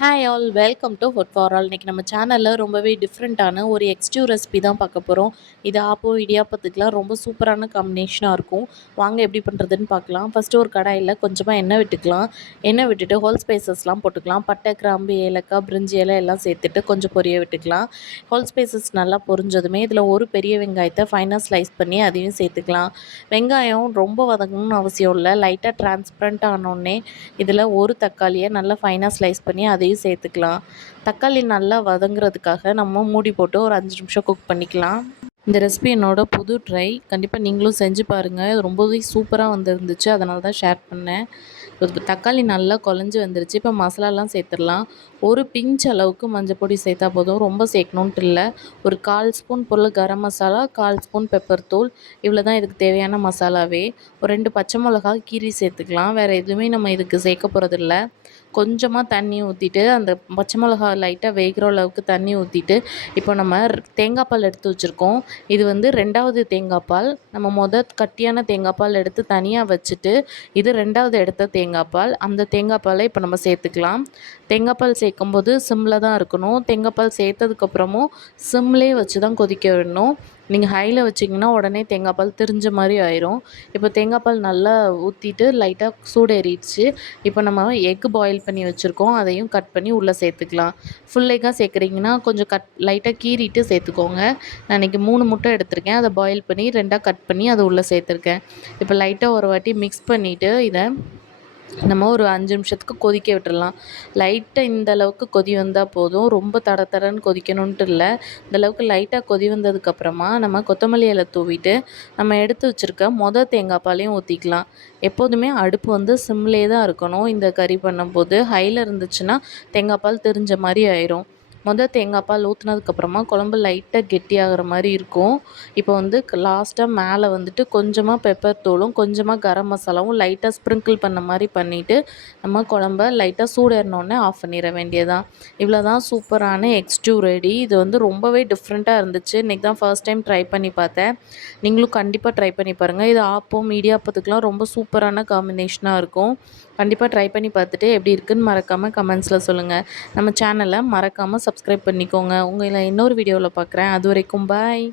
Hi all welcome to food for all இன்றைக்கி நம்ம சேனலில் ரொம்பவே டிஃப்ரெண்ட்டான ஒரு எக்ஸ்டியூ ரெசிபி தான் பார்க்க போகிறோம் இது ஆப்போ இடியாப்பத்துக்கெலாம் ரொம்ப சூப்பரான காம்பினேஷனாக இருக்கும். வாங்க எப்படி பண்ணுறதுன்னு பார்க்கலாம். ஃபஸ்ட்டு ஒரு கடாயில் கொஞ்சமாக எண்ணெய் விட்டுக்கலாம். எண்ணெய் விட்டுட்டு ஹோல் ஸ்பைசஸ்லாம் போட்டுக்கலாம். பட்டை கிராம்பு ஏலக்காய் பிரிஞ்சி இலை எல்லாம் சேர்த்துட்டு கொஞ்சம் பொரிய விட்டுக்கலாம். ஹோல் ஸ்பைசஸ் நல்லா பொரிஞ்சதுமே இதில் ஒரு பெரிய வெங்காயத்தை ஃபைனாக ஸ்லைஸ் பண்ணி அதையும் சேர்த்துக்கலாம். வெங்காயம் ரொம்ப வதங்கணும்னு அவசியம் இல்லை. லைட்டாக டிரான்ஸ்பரண்ட் ஆனோடனே இதில் ஒரு தக்காளியை நல்லா ஃபைனாக ஸ்லைஸ் பண்ணி அதையும் சேர்த்துக்கலாம். தக்காளி நல்லா வதங்குறதுக்காக நம்ம மூடி போட்டு ஒரு அஞ்சு நிமிஷம் குக் பண்ணிக்கலாம். இந்த ரெசிபி என்னோட புது ட்ரை கண்டிப்பாக நீங்களும் செஞ்சு பாருங்கள் ரொம்பவே சூப்பராக வந்துருந்துச்சு. அதனால தான் ஷேர் பண்ணேன். தக்காளி நல்லா குழஞ்சி வந்துருச்சு. இப்போ மசாலாலாம் சேர்த்துடலாம். ஒரு பிஞ்ச் அளவுக்கு மஞ்சள் பொடி சேர்த்தா போதும். ரொம்ப சேர்க்கணுன்ட்டு இல்லை. ஒரு கால் ஸ்பூன் பொருள் கரம் மசாலா கால் ஸ்பூன் பெப்பர் தூள். இவ்வளோ தான் இதுக்கு தேவையான மசாலாவே. ஒரு ரெண்டு பச்சை மிளகா கீரி சேர்த்துக்கலாம். வேறு எதுவுமே நம்ம இதுக்கு சேர்க்க போகிறதில்ல கொஞ்சமாக தண்ணி ஊற்றிட்டு அந்த பச்சை மிளகா லைட்டாக வேகிற அளவுக்கு தண்ணி ஊற்றிட்டு இப்போ நம்ம தேங்காய் பால் எடுத்து வச்சுருக்கோம். இது வந்து ரெண்டாவது தேங்காய் பால். நம்ம மொதல் கட்டியான தேங்காய் பால் எடுத்து தனியாக வச்சுட்டு இது ரெண்டாவது எடுத்த தேங்காய் பால். அந்த தேங்காய் பாலை இப்போ நம்ம சேர்த்துக்கலாம். தேங்காய் பால் சேர்க்கும்போது சிம்மில் தான் இருக்கணும். தேங்காய் பால் சேர்த்ததுக்கப்புறமும் சிம்லேயே வச்சு தான் கொதிக்க விடணும். நீங்கள் ஹையில் வச்சிங்கன்னா உடனே தேங்காய் பால் திரிஞ்ச மாதிரி ஆயிரும். இப்போ தேங்காய் பால் நல்லா ஊற்றிட்டு லைட்டாக சூடேறிடுச்சு. இப்போ நம்ம எக் பாயில் பண்ணி வச்சுருக்கோம். அதையும் கட் பண்ணி உள்ளே சேர்த்துக்கலாம். ஃபுல் எக்காக சேர்க்குறீங்கன்னா கொஞ்சம் கட் லைட்டாக கீறிட்டு சேர்த்துக்கோங்க. நான் இன்றைக்கி மூணு முட்டை எடுத்திருக்கேன். அதை பாயில் பண்ணி ரெண்டாக கட் பண்ணி அதை உள்ளே சேர்த்துருக்கேன். இப்போ லைட்டாக ஒரு வாட்டி மிக்ஸ் பண்ணிவிட்டு இதை நம்ம ஒரு அஞ்சு நிமிஷத்துக்கு கொதிக்க விட்டுடலாம் லைட்டாக இந்த அளவுக்கு கொதி வந்தால் போதும். ரொம்ப தட தடன்னு கொதிக்கணுன்ட்டு இல்லை. இந்த அளவுக்கு லைட்டாக கொதி வந்ததுக்கப்புறமா நம்ம கொத்தமல்லி இலை தூவிட்டு நம்ம எடுத்து வச்சுருக்க மொதல் தேங்காய் பாலையும் ஊற்றிக்கலாம் எப்போதுமே அடுப்பு வந்து சிம்லேயே தான் இருக்கணும். இந்த கறி பண்ணும்போது ஹையில் இருந்துச்சுன்னா தேங்காய் பால் தெரிஞ்ச மாதிரி ஆயிரும். மொதல் தேங்காய் பால் ஊற்றுனதுக்கப்புறமா குழம்பு லைட்டாக கெட்டியாகிற மாதிரி இருக்கும். இப்போ வந்து லாஸ்ட்டாக மேலே வந்துட்டு கொஞ்சமாக பெப்பர் தூளும் கொஞ்சமாக கரம் மசாலாவும் லைட்டாக ஸ்ப்ரிங்கிள் பண்ண மாதிரி பண்ணிவிட்டு நம்ம குழம்ப லைட்டாக சூடேறினோடனே ஆஃப் பண்ணிட வேண்டியதான் இவ்வளோ தான் சூப்பரான எக்ஸ்டியூ ரெடி இது வந்து ரொம்பவே டிஃப்ரெண்ட்டாக இருந்துச்சு. இன்றைக்கி தான் ஃபர்ஸ்ட் டைம் ட்ரை பண்ணி பார்த்தேன். நீங்களும் கண்டிப்பாக ட்ரை பண்ணி பாருங்கள் இது ஆப்பம் மீடியாப்பத்துக்கெலாம் ரொம்ப சூப்பரான காம்பினேஷனாக இருக்கும். கண்டிப்பாக ட்ரை பண்ணி பார்த்துட்டு எப்படி இருக்குன்னு மறக்காமல் கமெண்ட்ஸில் சொல்லுங்கள் நம்ம சேனலை மறக்காமல் சப்ஸ்கிரைப் பண்ணிக்கோங்க. உங்களை இன்னொரு வீடியோவில் பார்க்குறேன் அது வரைக்கும் பாய்